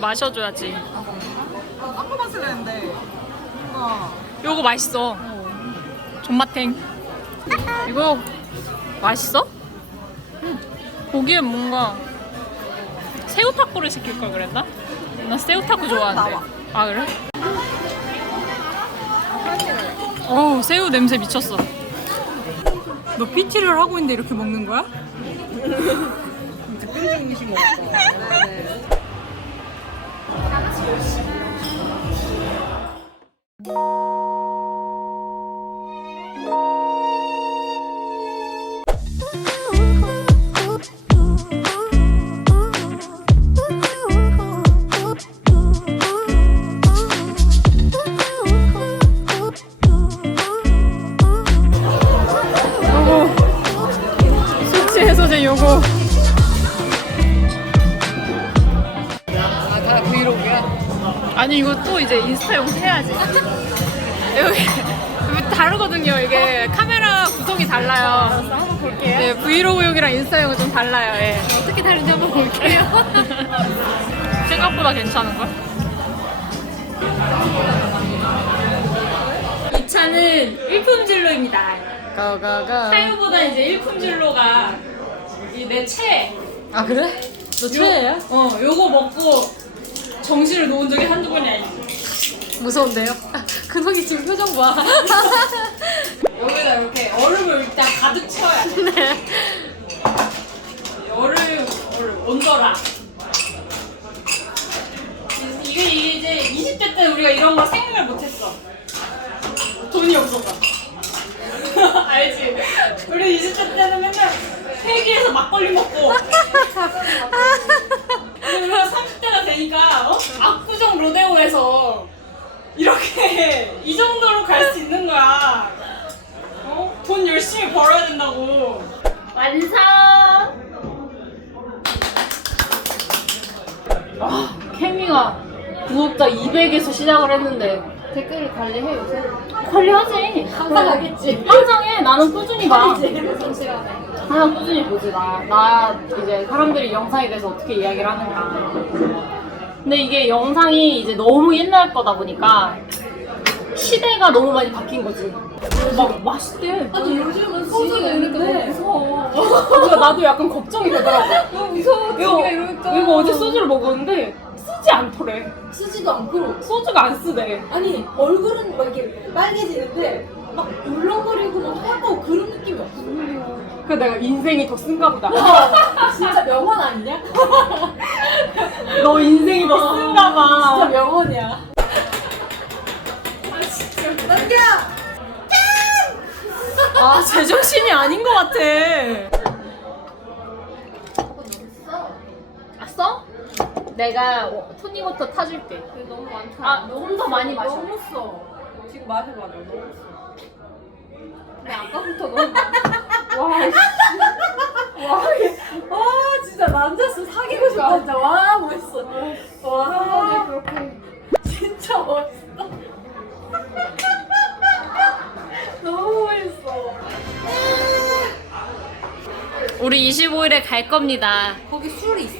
마셔줘야지. 아, 한 번만 쓰는데 뭔가. 요거 맛있어. 어. 존맛탱. 이거 맛있어? 응. 고기엔 뭔가 새우타코를 시킬 걸 그랬나? 나 새우타코 좋아하아 그래? 어 새우 냄새 미쳤어. 너 PT를 하고 있는데 이렇게 먹는 거야? 이제 끈적이신 거 같아. Oh. 아니 이거 또 이제 인스타 용상 해야지. 여기, 여기 다르거든요. 이게 카메라 구성이 달라요. 한번 볼게요. 네, 브이로그용이랑 인스타용은 좀 달라요. 예, 어떻게 다른지 한번 볼게요. 생각보다 괜찮은 걸. 이 차는 일품진로입니다. 가가가. 타이보다 이제 일품진로가 이내 체. 아 그래? 너 체예요? 어, 요거 먹고 정신을 놓은 적이 한두 번이 아니죠. 무서운데요? 근석이 아, 지금 표정 봐. 여기다 이 정도로 갈 수 있는 거야. 어? 돈 열심히 벌어야 된다고. 완성. 아, 케미가 구독자 200에서 시작을 했는데 댓글 관리해 요새. 관리하지. 항상 하겠지. 어, 항상 해. 나는 꾸준히 봐. 항상 아, 꾸준히 보지. 나, 나 이제 사람들이 영상에 대해서 어떻게 이야기를 하는가. 근데 이게 영상이 이제 너무 옛날 거다 보니까 시대가 너무 많이 바뀐 거지. 막 맛있대. 아니 요즘은 소주가 이렇게 무서워. 그러 나도 약간 걱정이 되더라고. 너무 무서워. 지이거 어제 소주를 먹었는데 쓰지 않더래. 쓰지도 않고. 소주가 안쓰네 아니 얼굴은 막 이렇게 빨개지는데 막 울렁거리고 막 하고 그런 느낌이 없어. 그 내가 인생이 더 쓴가 보다. 아, 진짜 명언 아니냐? 너 인생이 아, 더 쓴가 봐. 진짜 명언이야. 넘겨! 아, 제정신이 아닌 것 같아. 써? 아, 써? 내가 토니워터 타줄게. 너무 많다. 아, 너 혼자 너 혼자 너무 더 많이 마셔. 너? 너 지금 마셔 봐. 너 너무... 와. 와. 와. 진짜 남자 수 사귀고 그러니까. 싶다. 진짜 와, 멋있어. 와. 진짜 멋 25일에 갈 겁니다. 거기 술있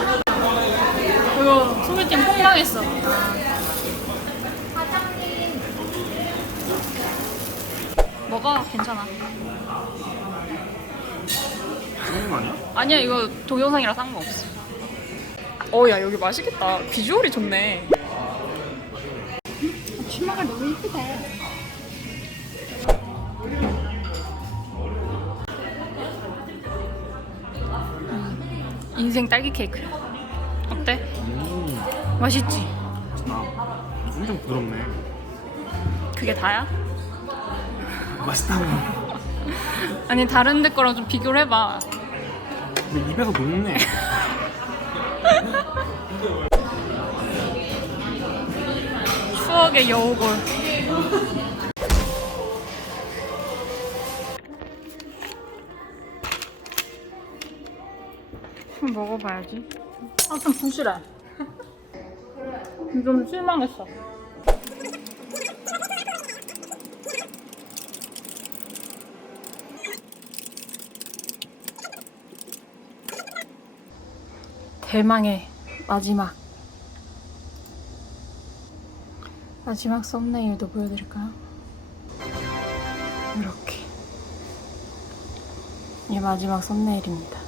뭐가, 괜찮아. 아니야? 아니야, 이거 동영상이라 산거 없어. 어, 야, 여기 맛있겠다. 비주얼이 좋네. 치마가 음, 너무 이쁘다. 음, 인생 딸기 케이크. 맛있지? 아, 진짜? 엄청 부드럽네. 그게 다야? 맛있다. 아니 다른 데 거랑 좀 비교를 해봐. 근데 입에서 녹네. 추억의 여우골. 한 먹어봐야지. 아참 부실해. 좀 실망했어. 대망의 마지막 마지막 썸네일도 보여드릴까요? 이렇게 이게 마지막 썸네일입니다.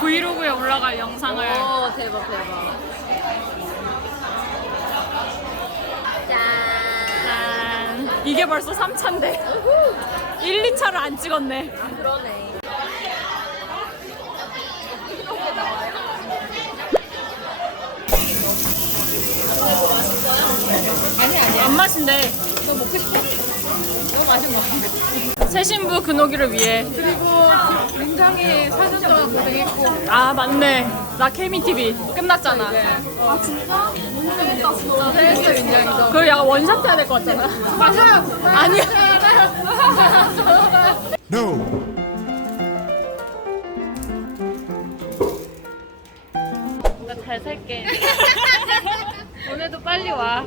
브이로그에 올라갈 영상을. 오, 대박, 대박. 짠. 짠. 이게 벌써 3차인데 우후. 1, 2차를 안 찍었네 아, 그러네 아니 아니 안 마신대 이건 먹고 너무 맛있는 것 같아. 새 신부 근호기를 위해. 그리고 굉장히 사진 도 고생했고. 아, 맞네. 나 케미TV. 끝났잖아. 어, 진짜? 아, 진짜? 진짜 그 약간 원샷 해야 될 것 같잖아. 맞아요. 맞아. 맞아. 아니야. No. 나잘 살게. 오늘도 빨리 와.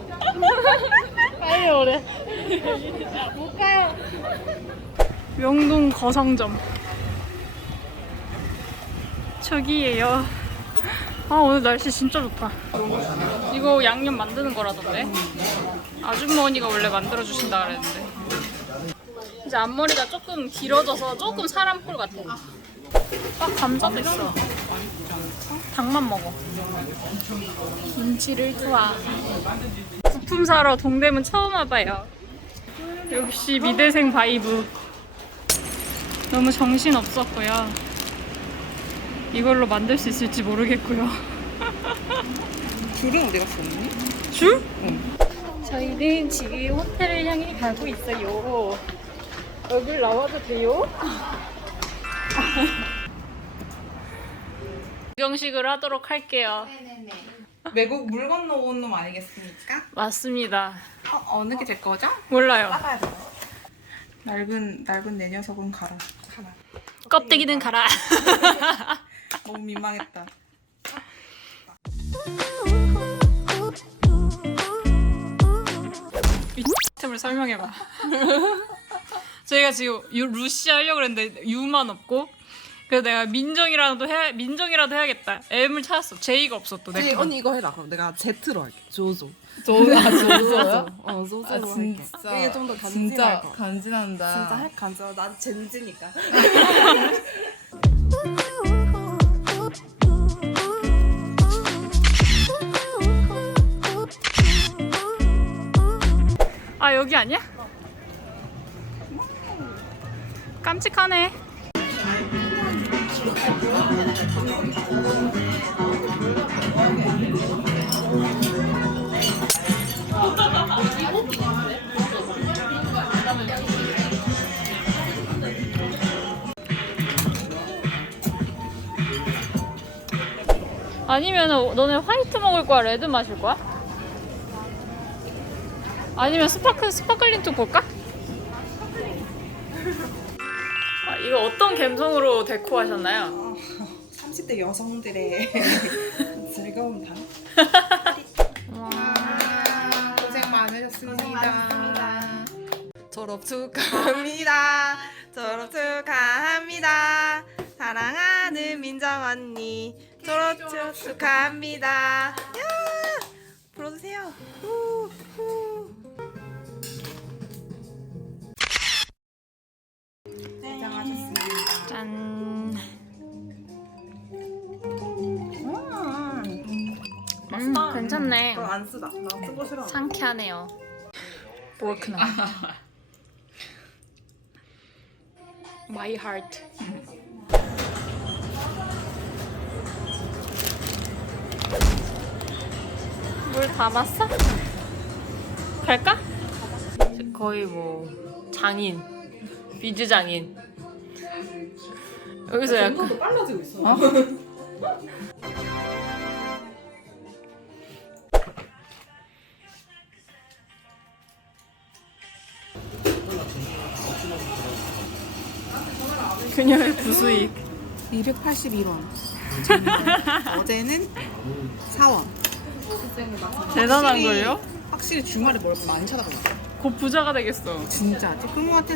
빨리 오래. 명동 거성점. 저기예요. 아 오늘 날씨 진짜 좋다. 이거 양념 만드는 거라던데. 아줌머니가 원래 만들어 주신다 그랬는데. 이제 앞머리가 조금 길어져서 조금 사람 꼴 같아. 아 감자도 있어. 닭만 먹어. 김치를 좋아. 부품 사러 동대문 처음 와봐요. 역시 미대생 바이브. 너무 정신 없었고요. 이걸로 만들 수 있을지 모르겠고요. 줄은 어디 갔었니? 줄? 저희는 지금 호텔을 향해 가고 있어요. 얼굴 나와도 돼요? 구경식을 하도록 할게요. 네네네. 외국 물건너은놈 아니겠습니까? 맞습니다. 어, 느 어. 게될 거죠? 몰라요. 낡은 낡은 내네 녀석은 가라. 가라. 껍데기는 가라. 너무 민망했다. 이시을 설명해봐. 저희가 지금 루시 하려고 랬는데 유만 없고 그래서 내가 민정이라도 해 해야, 민정이라도 해야겠다. M을 찾았어. J가 없었던. 내 아니, 언니 이거 해라. 그럼 내가 Z로 할게. 조조. 조, 어, 조조. 조조. 아, 조조. 진짜. 진짜, 진짜 간지난다. 진짜 간지나. 난 젠지니까. 아 여기 아니야? 깜찍하네. 아니면 너네 화이트 먹을 거야? 레드 마실 거야? 아니면 스파클 스파클링 좀 볼까? 이거 어떤 감성으로 데코하셨나요? 30대 여성들의 즐거운 밤. <다리. 웃음> 고생 많으셨습니다. 고생 많으셨습니다. 졸업, 축하합니다. 졸업 축하합니다. 졸업 축하합니다. 사랑하는 민정 언니. 졸업 축하합니다. 불러주세요. 음 음, 괜찮네. 음, 상쾌하네요. 브로크나. <볼크는 핫트. 웃음> My heart. 물 담았어? 갈까? 저, 거의 뭐 장인, 비즈 장인. 여기서 약간 아, 빨라지고 있어. 어? 그녀의 부수익 281원 어제는 4원 대단한 거예요? 확실히, 확실히 주말에 뭘 많이 아곧 부자가 되겠어 진짜 찌끈 것같아